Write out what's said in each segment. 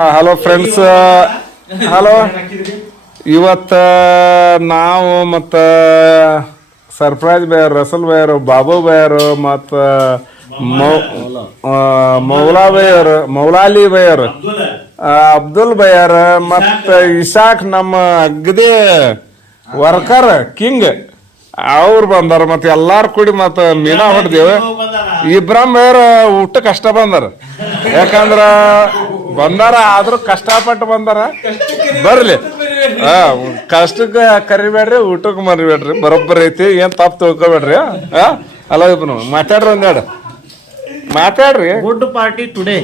Hello friends, hello. ಇವತ್ತ ನಾವು ಮತ್ತು ಸರ್ಫರಾಜ್ ಬೈಯರ್, ರಸಲ್ ಬೈಯರು, ಬಾಬು ಬೈಯರು ಮತ್ತು ಮೌಲಾ ಬೈಯರ್, ಮೌಲಾಲಿ ಬೈಯರ್, ಅಬ್ದುಲ್ ಬೈಯರ್ ಮತ್ತು ಇಶಾಕ್ ನಮ್ಮ ಅಗ್ದಿ ವರ್ಕರ್ ಕಿಂಗ್ ಅವ್ರು ಬಂದಾರ. ಮತ್ತೆ ಎಲ್ಲಾರು ಕೂಡಿ ಮತ್ತ ಮೀನಾ ಹೊಡೆದೇವು. ಇಬ್ರಾಹಿಂ ಬೈಯರ್ ಊಟ ಕಷ್ಟ ಬಂದಾರ, ಯಾಕಂದ್ರ ಬಂದಾರ ಆದ್ರೂ ಕಷ್ಟಪಟ್ಟು ಬಂದಾರ. ಬರ್ಲಿ, ಕಷ್ಟಕ್ಕೆ ಕರಿಬೇಡ್ರಿ, ಊಟಕ್ಕೆ ಮರಿಬೇಡ್ರಿ, ಬರೋಬ್ಬರಿ ಐತಿ. ಏನ್ ತಪ್ಪು ತಿಳ್ಕೊಬೇಡ್ರಿ. ಅಲ್ಲ ಇಬ್ರು ಮಾತಾಡ್ರಿ, ಒಂದೆರಡು ಮಾತಾಡ್ರಿ. Good party today.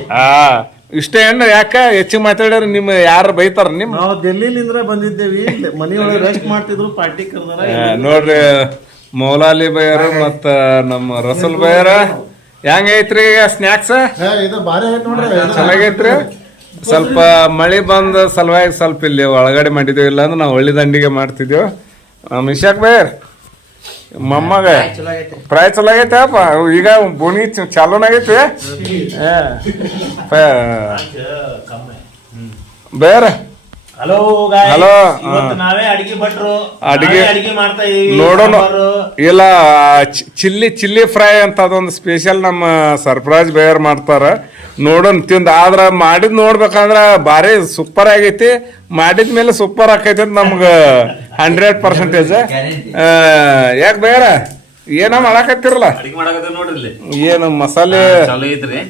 ಇಷ್ಟೇ ಏನ್ ಯಾಕ ಹೆಚ್ಚಿಗೆ ಮಾತಾಡ್ರಿ? ನಿಮ್ ಯಾರು ಬೈತಾರ? ನಾವು ಡೆಲ್ಲಿಲಿಂದ ಬಂದಿದ್ದೇವಿ, ಮನೆಯೊಳಗೆ ರೆಸ್ಟ್ ಮಾಡ್ತಿದ್ರು, ಪಾರ್ಟಿ ಕರ್ದಾರ. ನೋಡ್ರಿ, ಮೌಲಾಲಿ ಬೈಯರ್ ಮತ್ತ ನಮ್ಮ ರಸೂಲ್ ಬೈಯರ್ ಹೆಂಗೈತ್ರಿ ಸ್ನ್ಯಾಕ್ಸ್? ಚೆನ್ನಾಗೈತ್ರಿ. ಸ್ವಲ್ಪ ಮಳಿ ಬಂದ ಸಲುವಾಗಿ ಸ್ವಲ್ಪ ಇಲ್ಲಿ ಒಳಗಡೆ ಮಾಡಿದೇವಿ, ಇಲ್ಲ ಅಂದ್ರೆ ನಾವು ಒಳ್ಳಿ ದಂಡಿಗೆ ಮಾಡ್ತಿದ್ದೇವೆ. ಇಶಾಕ್ ಬೈಯರ್ ಮೊಮ್ಮಗ ಫ್ರೈ ಚಲೋ ಆಗೈತೆ ಅಪ್ಪ. ಈಗ ಬೋನಿ ಚಾಲೂನಾಗೈತಿ. ಬೇರೆ ಹಲೋ ಹಲೋ, ನಾವೇ ಅಡಿಗೆ ಭಟ್ರು, ಅಡಿಗೆ ಮಾಡ್ತಾ ಇದೀವಿ. ನೋಡೋಣ. ಇಲ್ಲ, ಚಿಲ್ಲಿ ಫ್ರೈ ಅಂತ ಅದೊಂದು ಸ್ಪೆಷಲ್ ನಮ್ಮ ಸರ್ಫರಾಜ್ ಬೈಯರ್ ಮಾಡ್ತಾರ. ನೋಡೋಣ ತಿಂದ. ಆದ್ರ ಮಾಡಿದ್ ನೋಡ್ಬೇಕಂದ್ರ ಭಾರಿ ಸೂಪರ್ ಆಗೈತಿ. ಮಾಡಿದ್ಮೇಲೆ ಸೂಪರ್ ಆಕೈತಿ ಅಂತ ನಮ್ಗ 100%. ಯಾಕೆ ಬೇರೆ ಏನ ಮಾಡಾಕತ್ತಿರಲ್ಲ? ಏನು ಮಸಾಲೆ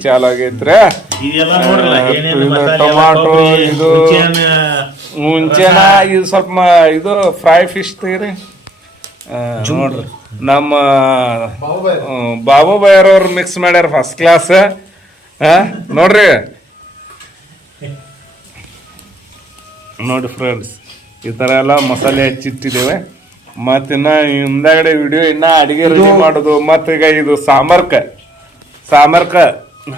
ಚಾಲು ಆಗೈತ್ರಿ. ಟೊಮಾಟೊ, ಇದು ಮುಂಚೆನ ಇದು ಸ್ವಲ್ಪ ಇದು ಫ್ರೈ ಫಿಶ್ ತೆಗಿರಿ. ನೋಡ್ರಿ, ನಮ್ಮ ಬಾಬು ಬೈಯರ್ ಅವ್ರು ಮಿಕ್ಸ್ ಮಾಡ್ಯಾರ ಫಸ್ಟ್ ಕ್ಲಾಸ್. ನೋಡ್ರಿ ಫ್ರೆಂಡ್ಸ್, ಈ ತರ ಎಲ್ಲ ಮಸಾಲೆ ಹಚ್ಚಿಟ್ಟಿದ್ದೇವೆ. ಮತ್ತಿನ್ನ ಹಿಂದಾಗಡೆ ವಿಡಿಯೋ ಇನ್ನ ಅಡಿಗೆ ರೆಡಿ ಮಾಡೋದು. ಮತ್ತೀಗ ಇದು ಸಾಂಬಾರ್ಕ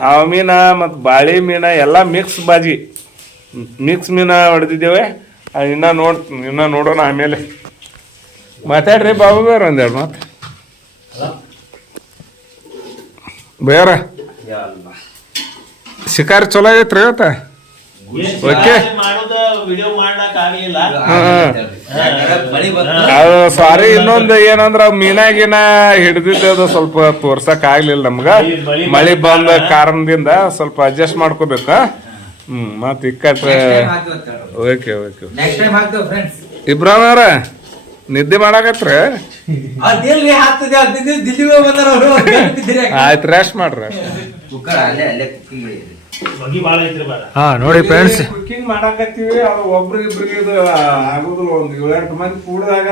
ಹಾವು ಮೀನ ಮತ್ತು ಬಾಳಿ ಮೀನ ಎಲ್ಲ ಮಿಕ್ಸ್ ಬಾಜಿ, ಮಿಕ್ಸ್ ಮೀನ ಹೊಡೆದಿದ್ದೇವೆ. ಇನ್ನ ನೋಡೋಣ ಆಮೇಲೆ. ಮಾತಾಡ್ರಿ ಬಾಬು ಬೇರೆ ಒಂದೆರಡು ಮಾತು ಬೇರೆ. ಶಿಕಾರಿ ಚಲೋ ಐತ್ರಿ ಇವತ್ತ? ಓಕೆ. ಸಾರಿ, ಇನ್ನೊಂದು ಏನಂದ್ರ ಮೀನಾಗಿನ ಹಿಡ್ದಿದ್ದು ಸ್ವಲ್ಪ ತೋರ್ಸಕ್ ಆಗ್ಲಿಲ್ಲ ನಮ್ಗ. ಮಳಿ ಬಂದ ಕಾರಣದಿಂದ ಸ್ವಲ್ಪ ಅಡ್ಜಸ್ಟ್ ಮಾಡ್ಕೋಬೇಕ. ಮತ್ ಇಕ್ಕಟ್ರೆ ಓಕೆ. ಇಬ್ರಾಹಿಂ ಅವ್ರ ನಿದ್ದೆ ಮಾಡಾಕತ್ರ? ಆಯ್ತು, ರೆಸ್ಟ್ ಮಾಡ್ರಿ. ನೋಡಿ ಫ್ರೆಂಡ್ಸ್, ಕುಕಿಂಗ್ ಮಾಡಾಕತ್ತೀವಿ. ಅದು ಒಬ್ರಿಗಿಬ್ರಿಗೆ ಇದು ಆಗುದಿಲ್ಲ. ಒಂದು 7-8 ಮಂದಿ ಕೂಡಿದಾಗ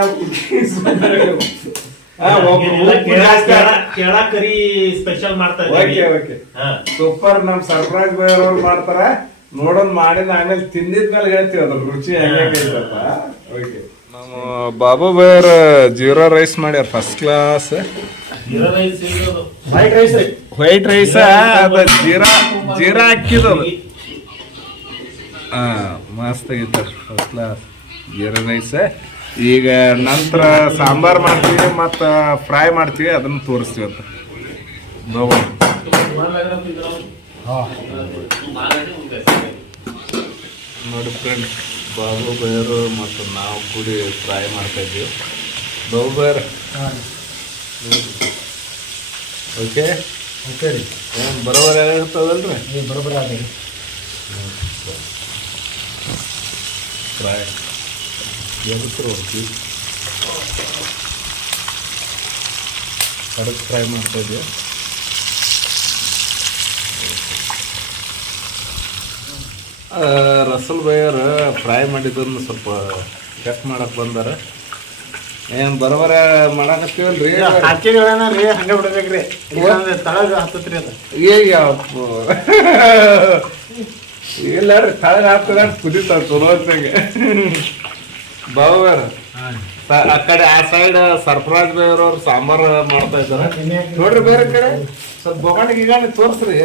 ಸೂಪರ್. ನಮ್ ಸರ್ಫರಾಜ್ ಬೈಯರ್ ಅವ್ರು ಮಾಡ್ತಾರ. ನೋಡೋನ್ ಮಾಡಿದ ಆಮೇಲೆ ತಿಂದಿದ್ಮೇಲೆ ಹೇಳ್ತೀವಿ ಅದ್ರ ರುಚಿ ಹೆಂಗೈತಪ್ಪ. ನಮ್ಮ ಬಾಬು ಬೈಯರ್ ಜೀರಾ ರೈಸ್ ಮಾಡ್ಯಾರ ಫಸ್ಟ್ ಕ್ಲಾಸ್. ವೈಟ್ ರೈಸ್ ಅದ ಜೀರಾ ಹಾಕಿದ ಮಸ್ತ್ ಆಗೈತೆ ಫಸ್ಟ್ ಕ್ಲಾಸ್ ಜೀರಾ ರೈಸ್. ಈಗ ನಂತರ ಸಾಂಬಾರ್ ಮಾಡ್ತೀವಿ ಮತ್ತು ಫ್ರೈ ಮಾಡ್ತೀವಿ, ಅದನ್ನು ತೋರಿಸ್ತೀವಿ ಅಂತ. ನೋಡಿ ಫ್ರೆಂಡ್, ಬಾಬು ಬೈಯರು ಮತ್ತು ನಾವು ಕೂಡಿ ಫ್ರೈ ಮಾಡ್ತಾ ಇದ್ದೀವಿ. ಬಾಬು ಬೈಯರ್ ಓಕೆ ರೀ, ಏನು ಬರೋಬರ ಇರ್ತದಲ್ರಿ? ಬರೋಬರ ಆಗಿ ಫ್ರೈ ಕಡಕ್ ಫ್ರೈ ಮಾಡ್ತಾ ಇದ್ದೀವಿ. ರಸಲ್ ಬೈಯರ್ ಫ್ರೈ ಮಾಡಿದ್ದನ್ನು ಸ್ವಲ್ಪ ಚೆಕ್ ಮಾಡಕ್ ಬಂದಾರ. ಏನ್ ಬರೋಬರ ಮಾಡಾಕತ್ತೀವಲ್ರಿ? ಹಂಗ ಬಿಡ್ಬೇಕ್ರಿ, ತಳಗ ಹತ್ತತ್ರಿ ಅದ. ಇಲ್ಲ ರೀ, ತಳಗ ಹಾಕ್ತದ ಕುದಿತಾವ ಚಲೋ ಹೊತ್ತಿನಾಗ. ಬಾಬು ಆ ಕಡೆ ಆ ಸೈಡ್ ಸರ್ಫರಾಜ್ ಬೈಯರ್ ಅವ್ರು ಸಾಂಬಾರ್ ಮಾಡ್ತಾ ಇದ್ದಾರ. ನೋಡ್ರಿ ಬೇರೆ ಕಡೆ ಸ್ವಲ್ಪ ಬೊಗಾಣಿ ಗಿಗಾಣಿ ತೋರ್ಸ್ರಿ.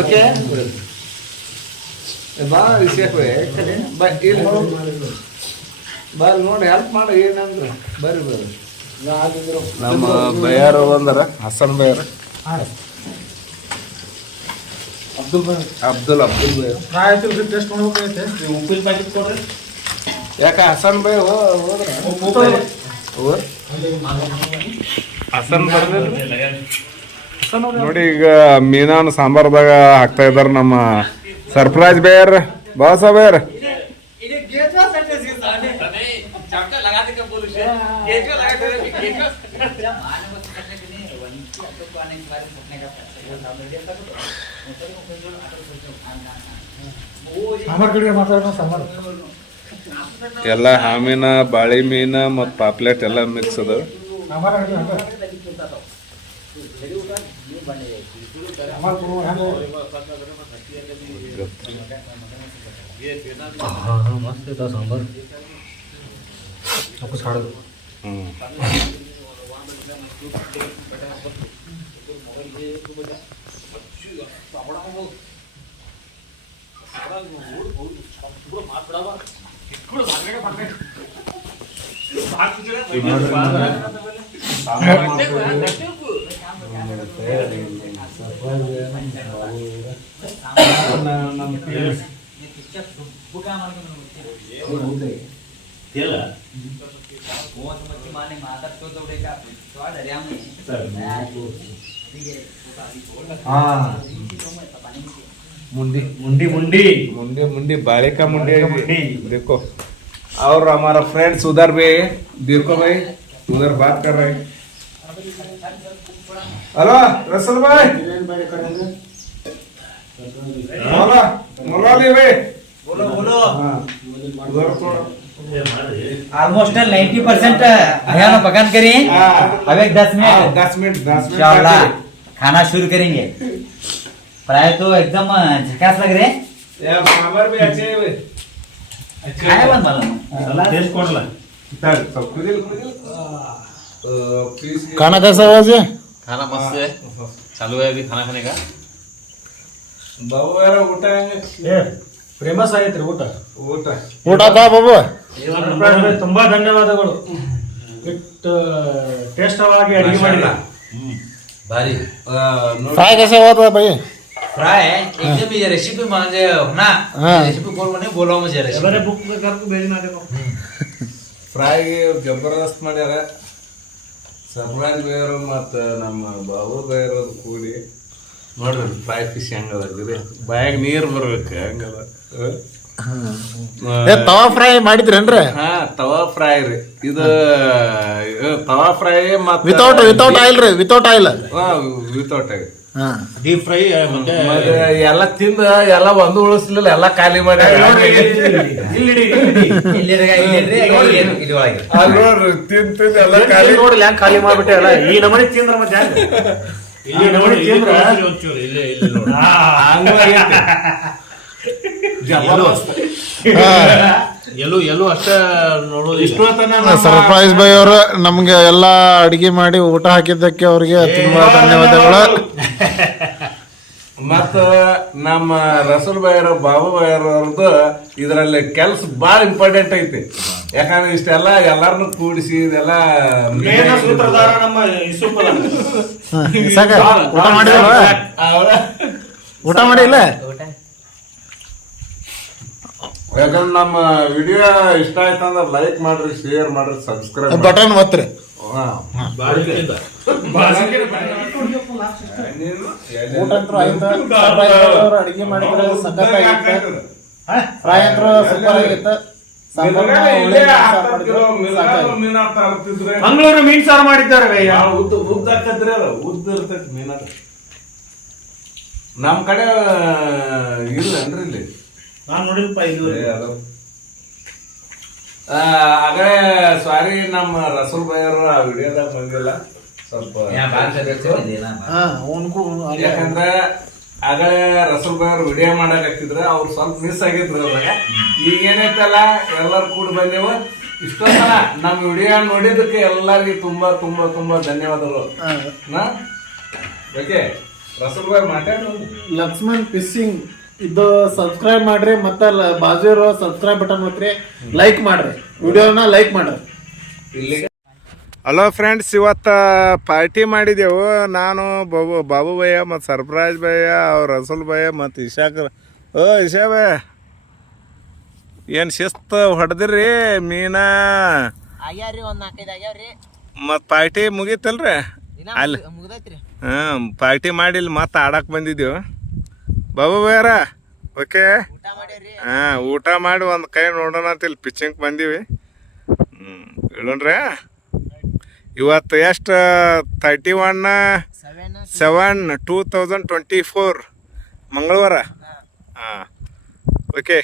ಓಕೆ ಬಾ ವಿಷಯ ಬರ್ರಿ, ನೋಡಿ ಹೆಲ್ಪ್ ಮಾಡಿ. ಏನಂದ್ರೆ ಬರ್ರಿ. ನಮ್ಮ ಬೈಯರ್ ಬಂದಾರ, ಹಸನ್ ಬೈಯರ್. ಅಬ್ದುಲ್ ಬೈಯರ್ ಟೆಸ್ಟ್ ಮಾಡ್ಬೇಕೈತೆ ಉಪ್ಪಿನ ಪ್ಯಾಕೆಟ್ ಕೊಡ್ರಿ. ಯಾಕ ಹಸನ್ ಬೈ ಹಸನ್ ನೋಡಿ ಈಗ ಮೀನಾನ್ ಸಾಂಬಾರ್ದಾಗ ಹಾಕ್ತಾ ಇದಾರ ನಮ್ಮ ಸರ್ಪ್ರೈಸ್ ಬೇಯರ್ ಬಾಸ ಬೇಯರ್. ಎಲ್ಲ ಹಾಮೀನ ಬಾಳಿ ಮೀನ ಮತ್ತು ಪಾಪ್ಲೆಟ್ ಎಲ್ಲ ಮಿಕ್ಸ್ ಅದ. ಸಾಂಬಾರ್ मुंडी मुंडी मुंडी मुंडी मुंडी बाले का मुंडी देखो. और हमारा फ्रेंड्स उधर भी देखो भाई, उधर बात कर रहे हैं. हेलो रसल भाई, मोलाली भाई बोलो बोलो. उधर थोड़ा ऑलमोस्ट 90% भैया ने पकान करी. अब एक 10 मिनट इंशाल्लाह खाना शुरू करेंगे. प्राय तो एकदम झकास लग रहे. यार सांबर भी अच्छे है भाई. काय बन मला टेस्ट कोणला सब खुदिल खाना कैसा हुआ जी? खाना मस्त है. चालू है अभी खाना खाने का. बाबू यार ಊಟ ಫೇಮಸ್ ಆಗೈತ್ರಿ ಊಟ. ಊಟ ಬಾಬು ತುಂಬಾ ಧನ್ಯವಾದಗಳು. ಟೇಸ್ಟ್ ಆಗಿ ಅಡಿಗೆ ಮಾಡಿಲ್ಲ. भारी फ्राई कैसे हुआ था भाई? फ्राय एकदम ये रेसिपी म्हणजे ना रेसिपी कोण म्हणे बोलवा म्हणजे रेसिपी बुक करके भेजना देखो. ಫ್ರೈ ಜಬರ್ದಸ್ತ್ ಮಾಡ್ಯಾರ. ಸರ್ಪ್ರೈಸ್ ಬೇಯರು ಮತ್ತು ನಮ್ಮ ಬಾಬು ಬೇಯರು ಕೂಡಿ ನೋಡ್ರಿ ಫ್ರೈ ಫಿಶ್ ಹೆಂಗದ ಬಾಯಾಗ ನೀರು ಬರ್ಬೇಕು ಹಂಗದ. ತವಾ ಫ್ರೈ ಮಾಡಿದ್ರೇನ್ರಿ? ಹಾ ತವಾ ಫ್ರೈ ರೀ ಇದು. ತವಾ ಫ್ರೈ ಮತ್ತು ವಿತೌಟ್ ಆಯಿಲ್ ರೀ. Without oil without oil deep fry. ಮತ್ತೆ ಎಲ್ಲ ತಿಂದ ಎಲ್ಲ ಒಂದು ಉಳಿಸ್ಲಿಲ್ಲ, ಎಲ್ಲ ಖಾಲಿ ಮಾಡ್ಯಾರ. ನೋಡ್ರಿ ತಿಂದ ಎಲ್ಲ ಖಾಲಿ ನೋಡಿಲ್ಲ ಹೆಂಗ್ ಖಾಲಿ ಮಾಡ್ಬಿಟ್ಟೆ ಅಲ್ಲ. ಈ ನಮನಿ ತಿಂದ್ರ ಮತ್ತೆ ಈ ನಮನಿ ತಿಂದ್ರ ಎಲ್ಲೂ ಅಷ್ಟ ನೋಡೋದು. ಸರ್ಪ್ರೈಸ್ ಬಾಯ್ ಅವರು ನಮ್ಗೆ ಎಲ್ಲಾ ಅಡಿಗೆ ಮಾಡಿ ಊಟ ಹಾಕಿದ್ದಕ್ಕೆ ಅವ್ರಿಗೆ ತುಂಬಾ ಧನ್ಯವಾದಗಳು. ಮತ್ತ ನಮ್ಮ ರಸೂಲ್ ಬಾಯರ್ ಬಾಬು ಬಾಯರ್ ಅವ್ರದ್ದು ಇದರಲ್ಲಿ ಕೆಲ್ಸ ಬಾಳ ಇಂಪಾರ್ಟೆಂಟ್ ಐತಿ. ಯಾಕಂದ್ರೆ ಇಷ್ಟೆಲ್ಲ ಎಲ್ಲಾರನ್ನು ಕೂಡಿಸಿ ಇದೆಲ್ಲ ಊಟ ಮಾಡಿಲ್ಲ. ಊಟ ಮಾಡಿಲ್ಲ. ಯಾಕಂದ್ರೆ ನಮ್ಮ ವಿಡಿಯೋ ಇಷ್ಟ ಆಯ್ತಂದ್ರೆ ಲೈಕ್ ಮಾಡ್ರಿ, ಶೇರ್ ಮಾಡ್ರಿ, ಸಬ್ಸ್ಕ್ರೈಬ್ ಬಟನ್ ಒತ್ತ್ರಿ. ಅಡಿಗೆ ಮಾಡಿದ್ರೆ ಸಖತ್ತಾಗಿತ್ತು. ಫ್ರೈ ಅಂತೂ ಸೂಪರ್ ಆಗಿತ್ತು. ಮಂಗಳೂರು ಮೀನ್ ಸಾರು ಮಾಡಿದ್ದಾರೆ. ಉದ್ದ ಹಾಕತ್ರಿ ಅದ ಉದ್ದ ಇರ್ತೈತಿ ಮೀನಾದ. ನಮ್ ಕಡೆ ಇಲ್ಲನ್ರಿ ಇಲ್ಲಿ. ನಾನ್ ನೋಡಿಲ್ಪ ಇದು. ಆಗಲೇ ಸಾರಿ ನಮ್ಮ ರಸೂಲ್ ಬಾಯ್ ಅವರು ಆ ವಿಡಿಯೋದಾಗ ಬಂದಿಲ್ಲ ಸ್ವಲ್ಪ. ಯಾಕಂದ್ರೆ ಆಗಲೇ ರಸೂಲ್ ಬಾಯ್ ಅವ್ರು ವಿಡಿಯೋ ಮಾಡಾಕತ್ತಿದ್ರ ಅವ್ರು ಸ್ವಲ್ಪ ಮಿಸ್ ಆಗಿದ್ರು ಅವಾಗ. ಈಗ ಏನೈತಲ್ಲ ಎಲ್ಲರೂ ಕೂಡ ಬಂದೇವು. ಇಷ್ಟೊಂದಲ್ಲ ನಮ್ಮ ವಿಡಿಯೋ ನೋಡಿದ್ದಕ್ಕೆ ಎಲ್ಲರಿಗೂ ತುಂಬಾ ತುಂಬಾ ತುಂಬಾ ಧನ್ಯವಾದಗಳು. ಓಕೆ ರಸೂಲ್ ಬಾಯ್ ಮಾತಾಡೋದು. ಲಕ್ಷ್ಮಣ್ ಫಿಶಿಂಗ್ ಇದು ಸಬ್ಸ್ಕ್ರೈಬ್ ಮಾಡ್ರಿ. ಮತ್ತ ಬಾಜು ಇರೋ ಸಬ್ಸ್ಕ್ರೈಬ್ ಬಟನ್ ಒತ್ರಿ. ಲೈಕ್ ಮಾಡ್ರಿ, ವಿಡಿಯೋನ ಲೈಕ್ ಮಾಡ್ರಿ. ಇಲ್ಲಿ ಹಲೋ ಫ್ರೆಂಡ್ಸ್, ಇವತ್ತು ಪಾರ್ಟಿ ಮಾಡಿದೆವು. ನಾನು ಬಾಬು ಭಯ್ಯ ಮತ್ತು ಸರ್ಫರಾಜ್ ಭಯ್ಯ, ಅವ್ರ ರಸೂಲ್ ಭಯ್ಯ ಮತ್ತು ಇಶಾಕ್. ಇಶಾ ಭಯ್ಯ ಏನು ಶಿಸ್ತು ಹೊಡೆದಿರಿ ಮೀನಾ? ಆಗ್ಯಾವ್ರಿ ಒಂದ್ 4-5 ಆಗ್ಯಾವ್ರಿ. ಮತ್ತು ಪಾರ್ಟಿ ಮುಗೀತಲ್ರಿ ಅಲ್ಲಿ? ಮುಗ್ದೈತ್ರಿ. ಪಾರ್ಟಿ ಮಾಡಿ ಇಲ್ಲಿ ಮತ್ತೆ ಆಡಕ್ಕೆ ಬಂದಿದ್ದೀವಿ. ಬಾಬು ಭಯ್ಯರ ಓಕೆ. ಊಟ ಮಾಡ್ಯಾವ್ರಿ. ಊಟ ಮಾಡಿ ಒಂದು ಕೈ ನೋಡೋಣ ಅಂತ ಇಲ್ಲಿ ಪಿಕ್ಚಂಗ್ ಬಂದೀವಿ. ಹೇಳೋಣ್ರಿ ಇವತ್ತು ಎಷ್ಟು 31/7/2024 ಮಂಗಳವಾರ. ಓಕೆ.